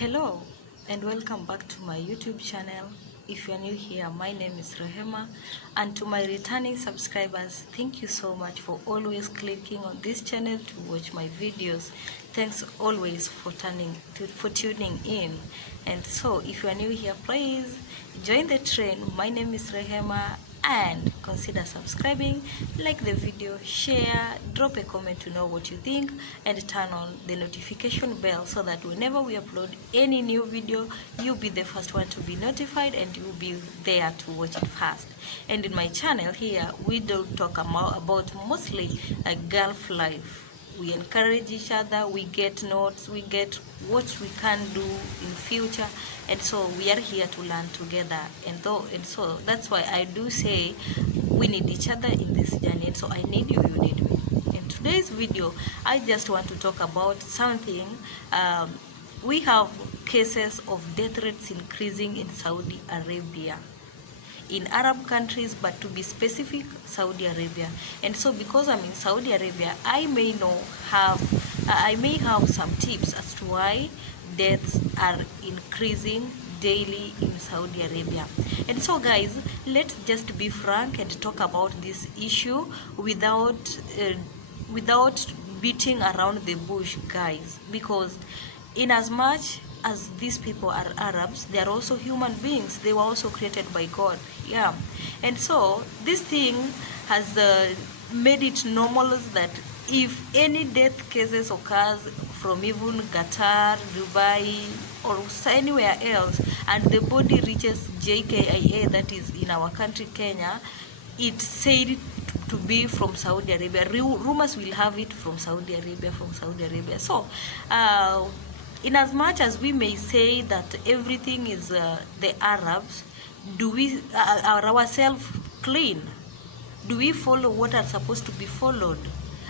Hello and welcome back to my YouTube channel. If you are new here, my name is Rehema, and to my returning subscribers, thank you so much for always clicking on this channel to watch my videos. Thanks always for tuning in. And so if you are new here, please join the train. My name is Rehema, and consider subscribing, like the video, share, drop a comment to know what you think, and turn on the notification bell so that whenever we upload any new video, you'll be the first one to be notified and you'll be there to watch it first. And in my channel here, we don't talk about mostly Gulf life. We encourage each other, we get notes, we get what we can do in future, and so we are here to learn together. And so that's why I do say we need each other in this journey. And so I need you, you need me. In today's video, I just want to talk about something. We have cases of death rates increasing in Saudi Arabia, in Arab countries, but to be specific, Saudi Arabia. And so because I'm in Saudi Arabia, I may have some tips as to why deaths are increasing daily in Saudi Arabia. And so guys, let's just be frank and talk about this issue without beating around the bush, guys, because in as much as these people are Arabs, they are also human beings. They were also created by God. Yeah. And so this thing has made it normal that if any death cases occurs from even Qatar, Dubai, or anywhere else, and the body reaches JKIA, that is in our country Kenya, it's said to be from Saudi Arabia. Rumors will have it from Saudi Arabia, So in as much as we may say that everything is the Arabs, do we are ourselves clean? Do we follow what are supposed to be followed?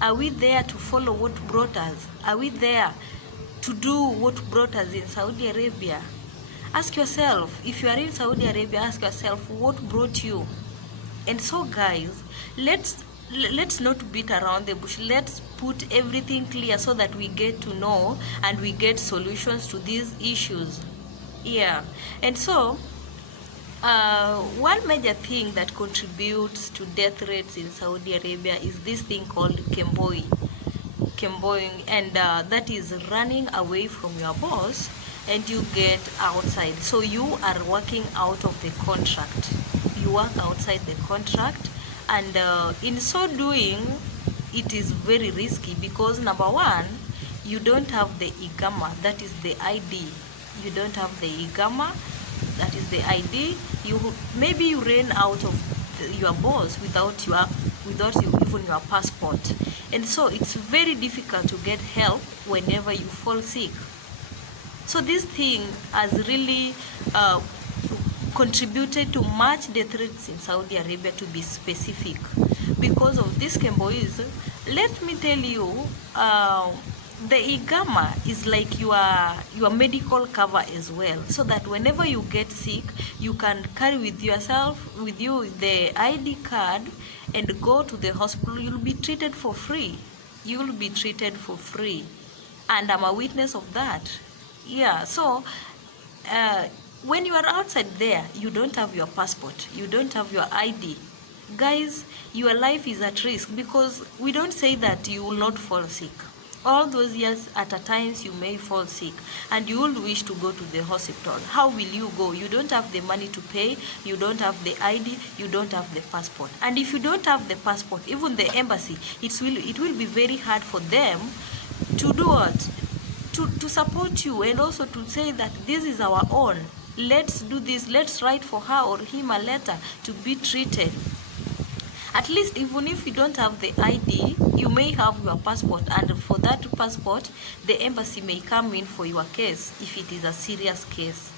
Are we there to follow what brought us? Are we there to do what brought us in Saudi Arabia? Ask yourself, if you are in Saudi Arabia, ask yourself what brought you. And so guys, let's not beat around the bush. Let's put everything clear so that we get to know and we get solutions to these issues. Yeah. And so one major thing that contributes to death rates in Saudi Arabia is this thing called kemboing, and that is running away from your boss and you get outside. So you are working out of the contract. You work outside the contract, and in so doing, it is very risky because number one, you don't have the igama, that is the ID. You don't have the igama, that is the ID. Maybe you ran out of your boss without even your passport, and so it's very difficult to get help whenever you fall sick. So this thing has really contributed to much death rates in Saudi Arabia, to be specific, because of this kembois. Let me tell you, the igama is like your medical cover as well, so that whenever you get sick, you can carry with you the ID card and go to the hospital. You'll be treated for free. And I'm a witness of that. Yeah. So when you are outside there, you don't have your passport, you don't have your ID. Guys, your life is at risk, because we don't say that you will not fall sick. All those years, at a times, you may fall sick and you will wish to go to the hospital. How will you go? You don't have the money to pay, you don't have the ID, you don't have the passport. And if you don't have the passport, even the embassy, it will be very hard for them to do what? To support you, and also to say that this is our own. Let's do this, let's write for her or him a letter to be treated. At least even if you don't have the ID, you may have your passport, and for that passport, the embassy may come in for your case if it is a serious case.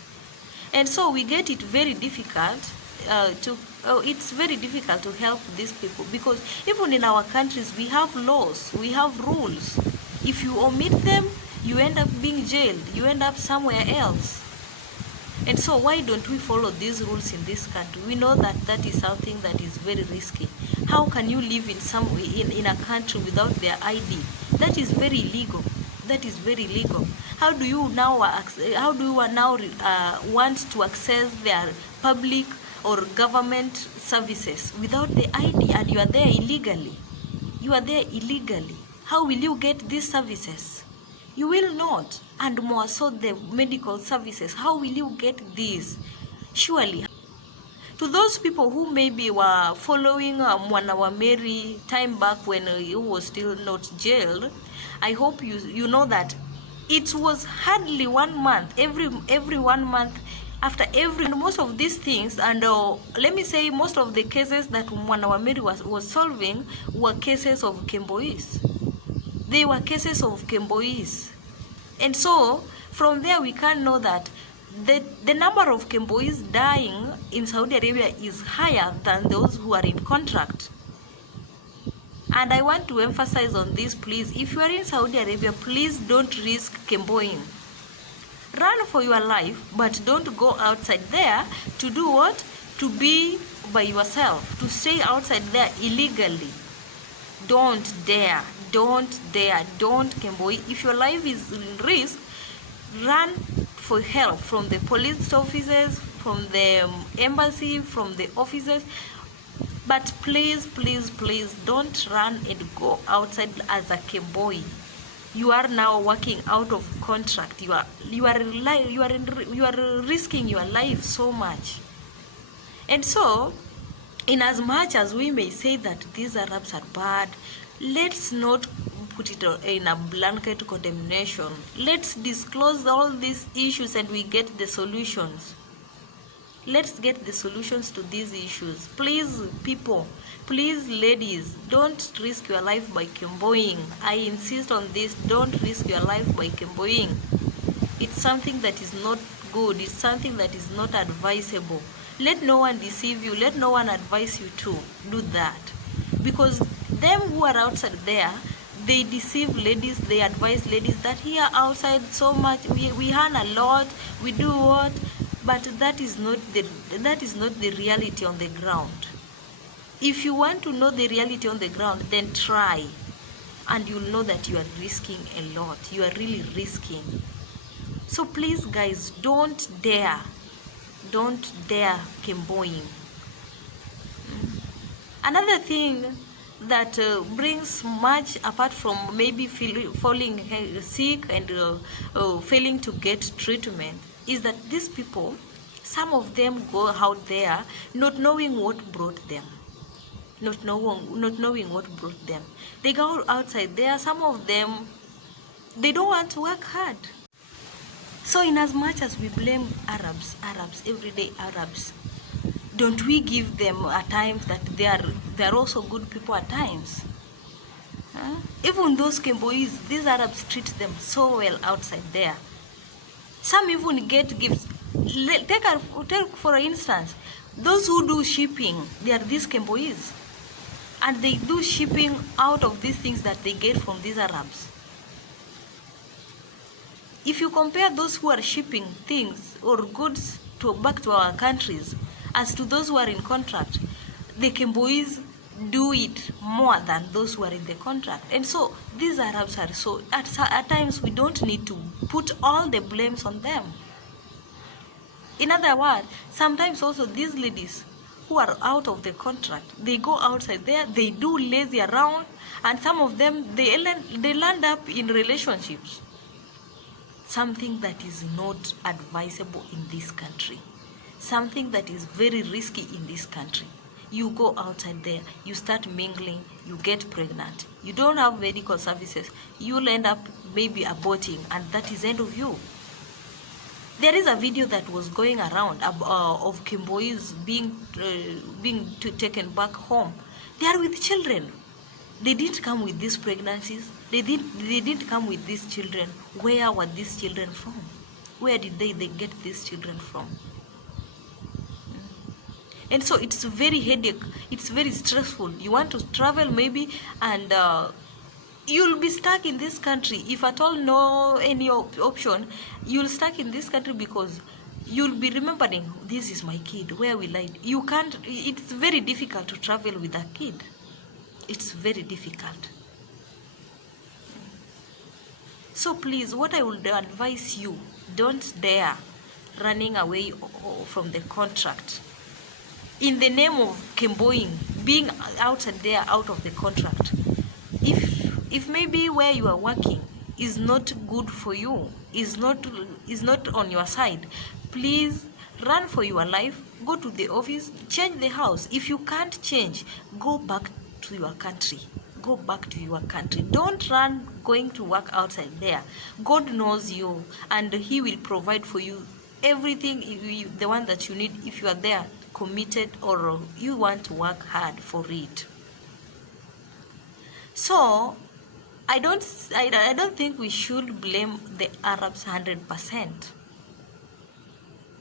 And so we get it very difficult it's very difficult to help these people, because even in our countries, we have laws, we have rules. If you omit them, you end up being jailed, you end up somewhere else. And so why don't we follow these rules in this country? We know that that is something that is very risky. How can you live in a country without their ID? That is very illegal. That is very illegal. How do you now want to access their public or government services without the ID, and you are there illegally? You are there illegally. How will you get these services? You will not. And more so the medical services. How will you get these? Surely. To those people who maybe were following Mwana wa Mary time back when he was still not jailed, I hope you know that it was hardly 1 month, every 1 month, after every, most of these things, and let me say most of the cases that Mwana wa Mary was solving were cases of Kembois. They were cases of Kembois. And so from there we can know that the number of Kembois dying in Saudi Arabia is higher than those who are in contract. And I want to emphasize on this, please. If you are in Saudi Arabia, please don't risk Kemboing. Run for your life, but don't go outside there to do what? To be by yourself, to stay outside there illegally. Don't dare, don't Kemboi. If your life is in risk, run for help from the police officers, from the embassy, from the officers. But please don't run and go outside as a Kemboi. You are now working out of contract. You are risking your life so much. And so, in as much as we may say that these Arabs are bad, let's not put it in a blanket condemnation. Let's disclose all these issues and we get the solutions. Let's get the solutions to these issues. Please, people, please, ladies, don't risk your life by Kemboing. I insist on this. Don't risk your life by Kemboing. It's something that is not good. It's something that is not advisable. Let no one deceive you. Let no one advise you to do that. Because them who are outside there, they deceive ladies, they advise ladies that here outside so much, we earn a lot, we do what? But that is not the reality on the ground. If you want to know the reality on the ground, then try. And you'll know that you are risking a lot. You are really risking. So please, guys, don't dare Kemboing. Another thing that brings much, apart from maybe falling sick and failing to get treatment, is that these people, some of them go out there not knowing what brought them. Not knowing what brought them. They go outside there, some of them, they don't want to work hard. So in as much as we blame Arabs, everyday Arabs, don't we give them at times that they are also good people at times? Even those Kembois, these Arabs treat them so well outside there. Some even get gifts. Take for instance, those who do shipping, they are these Kembois. And they do shipping out of these things that they get from these Arabs. If you compare those who are shipping things or goods back to our countries as to those who are in contract, the Kembois do it more than those who are in the contract. And so these Arabs are so, at times we don't need to put all the blames on them. In other words, sometimes also these ladies who are out of the contract, they go outside there, they do lazy around, and some of them, they land up in relationships. Something that is not advisable in this country. Something that is very risky in this country. You go outside there, you start mingling, you get pregnant, you don't have medical services, you'll end up maybe aborting, and that is the end of you. There is a video that was going around of Kembois being taken back home. They are with children. They didn't come with these pregnancies. They didn't come with these children. Where were these children from? Where did they get these children from? And so it's very headache. It's very stressful. You want to travel maybe, and you'll be stuck in this country. If at all no any option, you'll stuck in this country because you'll be remembering, this is my kid. Where will I? You can't. It's very difficult to travel with a kid. It's very difficult. So please, what I would advise you, don't dare running away from the contract in the name of Kemboing, being outside there out of the contract. If maybe where you are working is not good for you, is not on your side, please run for your life, go to the office, change the house. If you can't change, go back to your country. Go back to your country. Don't run going to work outside there. God knows you, and He will provide for you everything, the one that you need, if you are there committed or you want to work hard for it. So I don't think we should blame the Arabs 100%.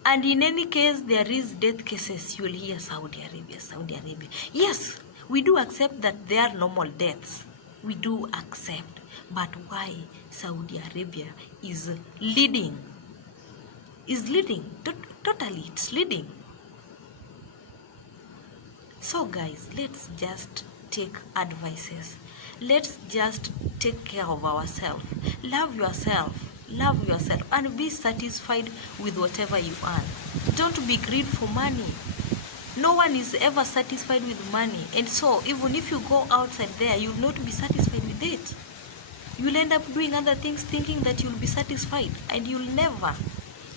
And in any case, there is death cases. You will hear Saudi Arabia. Yes, we do accept that there are normal deaths. We do accept. But why Saudi Arabia is leading? Totally, it's leading. So guys, let's just take advices. Let's just take care of ourselves. Love yourself, and be satisfied with whatever you earn. Don't be greedy for money. No one is ever satisfied with money, and so even if you go outside there, you will not be satisfied with it. You'll end up doing other things thinking that you'll be satisfied, and you'll never.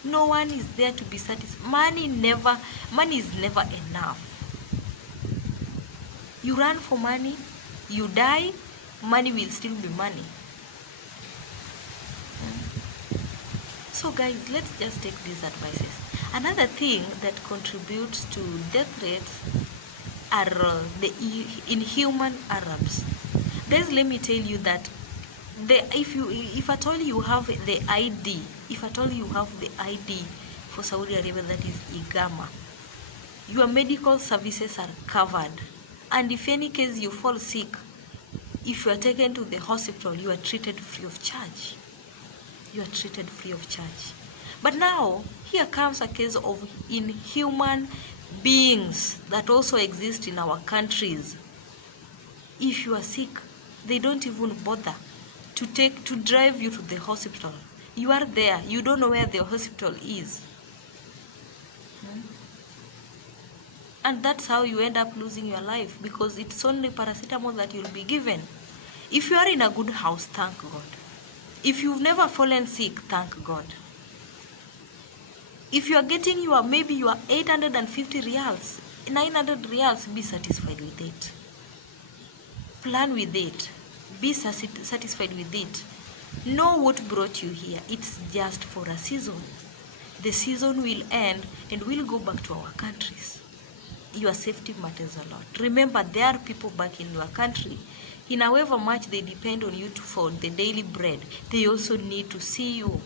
No one is there to be satisfied. Money is never enough. You run for money, you die, money will still be money. So guys, let's just take these advices. Another thing that contributes to death rates are the inhuman Arabs. Guys, let me tell you that if at all you have the ID, for Saudi Arabia, that is Igama, your medical services are covered. And if any case you fall sick, if you are taken to the hospital, you are treated free of charge. But now, here comes a case of inhuman beings that also exist in our countries. If you are sick, they don't even bother to drive you to the hospital. You are there, you don't know where the hospital is. And that's how you end up losing your life, because it's only paracetamol that you'll be given. If you are in a good house, thank God. If you've never fallen sick, thank God. If you are getting maybe your 850 reals, 900 reals, be satisfied with it. Plan with it. Be satisfied with it. Know what brought you here. It's just for a season. The season will end and we'll go back to our countries. Your safety matters a lot. Remember, there are people back in your country. In however much they depend on you for the daily bread, they also need to see you.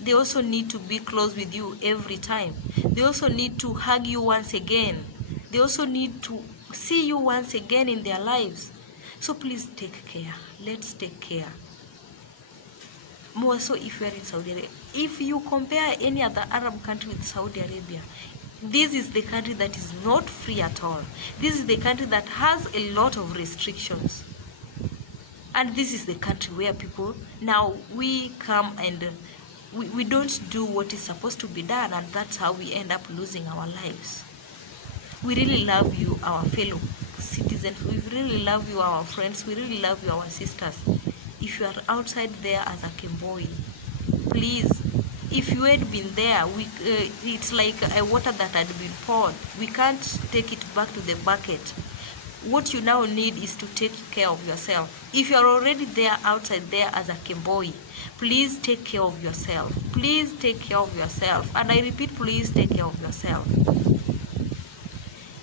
They also need to be close with you every time. They also need to hug you once again. They also need to see you once again in their lives. So please take care. Let's take care. More so if you are in Saudi Arabia. If you compare any other Arab country with Saudi Arabia, this is the country that is not free at all. This is the country that has a lot of restrictions. And this is the country where people, now we come and we don't do what is supposed to be done, and that's how we end up losing our lives. We really love you, our fellow citizens. We really love you, our friends. We really love you, our sisters. If you are outside there as a Kemboi, please, if you had been there, it's like a water that had been poured. We can't take it back to the bucket. What you now need is to take care of yourself. If you are already there outside there as a Kemboi, please take care of yourself. Please take care of yourself. And I repeat, please take care of yourself.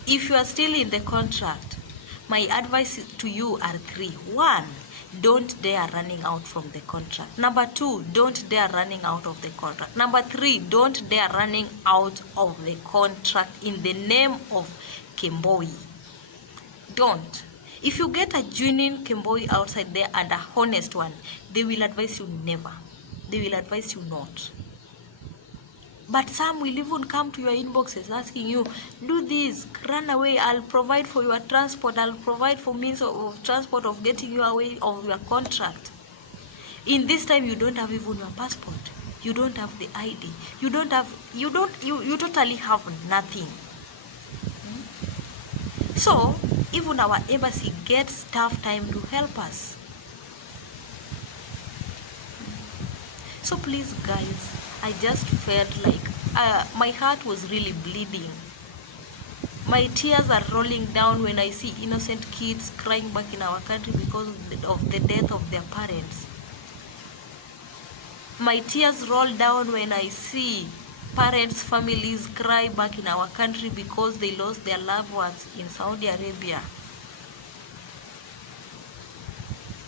If you are still in the contract, my advice to you are 3. 1, don't dare running out from the contract. Number 2, don't dare running out of the contract. Number 3, don't dare running out of the contract in the name of Kemboi. Don't. If you get a genuine Kemboi outside there and a honest one, they will advise you never. They will advise you not. But some will even come to your inboxes asking you, do this, run away, I'll provide for your transport, I'll provide for means of transport of getting you away of your contract. In this time, you don't have even your passport. You don't have the ID. You totally have nothing. So even our embassy gets tough time to help us. So please guys, I just felt like my heart was really bleeding. My tears are rolling down when I see innocent kids crying back in our country because of the death of their parents. My tears roll down when I see parents, families cry back in our country because they lost their loved ones in Saudi Arabia.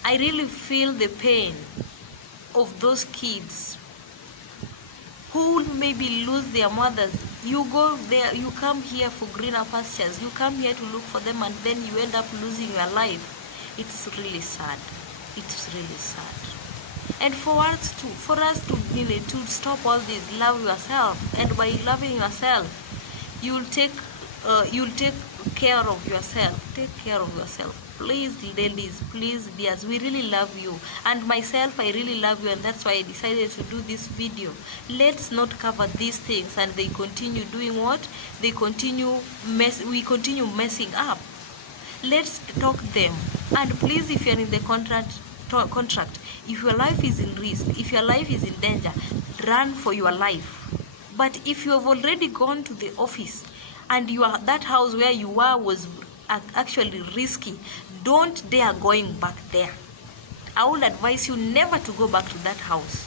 I really feel the pain of those kids who maybe lose their mothers. You go there, you come here for greener pastures, you come here to look for them, and then you end up losing your life. It's really sad. It's really sad. And for us to stop all this, love yourself, and by loving yourself, you'll take care of yourself. Take care of yourself, please, ladies, please, dears. We really love you, and myself, I really love you, and that's why I decided to do this video. Let's not cover these things, and they continue doing what? We continue messing up. Let's talk them. And please, if you're in the contract, if your life is in risk, if your life is in danger, run for your life. But if you have already gone to the office and that house where you were was actually risky, don't dare going back there. I would advise you never to go back to that house.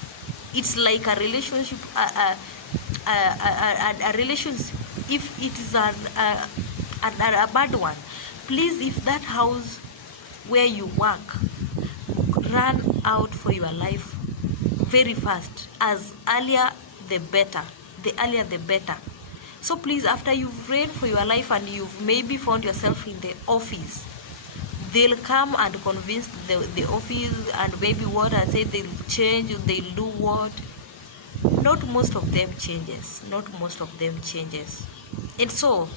It's like a relationship, a relationship. If it is a bad one, please, if that house where you work, run out for your life very fast. As earlier the better. The earlier the better. So please, after you've ran for your life and you've maybe found yourself in the office, they'll come and convince the office, and maybe what I say, they'll change, they'll do what. Not most of them changes. Not most of them changes. And so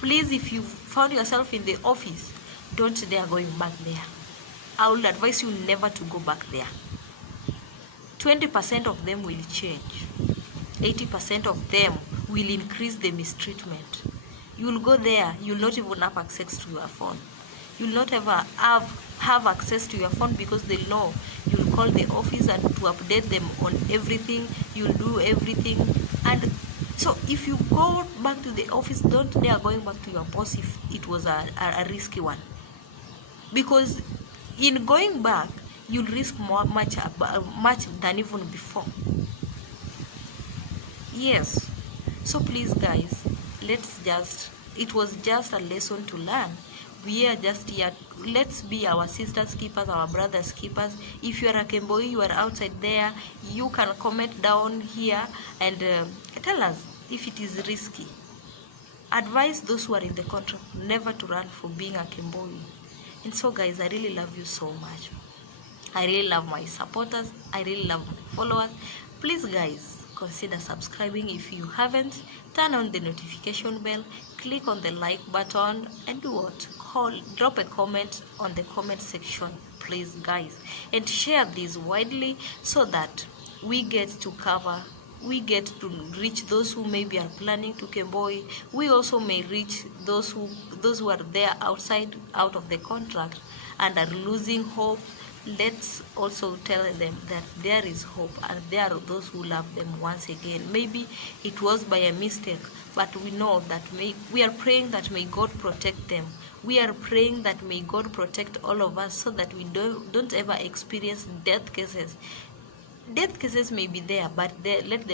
please, if you found yourself in the office, don't dare going back there. I would advise you never to go back there. 20% of them will change. 80% of them will increase the mistreatment. You'll go there, you'll not even have access to your phone. You'll not ever have access to your phone, because they know you'll call the office and to update them on everything. You'll do everything. And so if you go back to the office, don't dare going back to your boss if it was a risky one. Because in going back, you'll risk much than even before. Yes. So please guys, it was just a lesson to learn. We are just here. Let's be our sisters' keepers, our brothers' keepers. If you are a Kemboi, you are outside there, you can comment down here and tell us if it is risky. Advise those who are in the contract never to run for being a Kemboi. And so guys, I really love you so much. I really love my supporters. I really love my followers. Please guys, consider subscribing if you haven't. Turn on the notification bell, click on the like button, and do what? Drop a comment on the comment section, please guys, and share this widely so that we get to reach those who maybe are planning to Kemboi. We also may reach those who are there out of the contract and are losing hope. Let's also tell them that there is hope, and there are those who love them once again. Maybe it was by a mistake, but we know that we are praying that may God protect them. We are praying that may God protect all of us so that we don't ever experience death cases. Death cases may be there, but let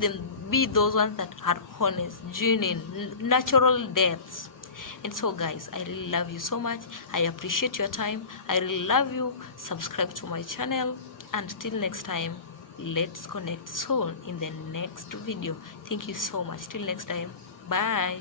them be those ones that are honest, genuine, natural deaths. And so guys, I really love you so much. I appreciate your time. I really love you. Subscribe to my channel. Until next time, let's connect soon in the next video. Thank you so much. Till next time, bye.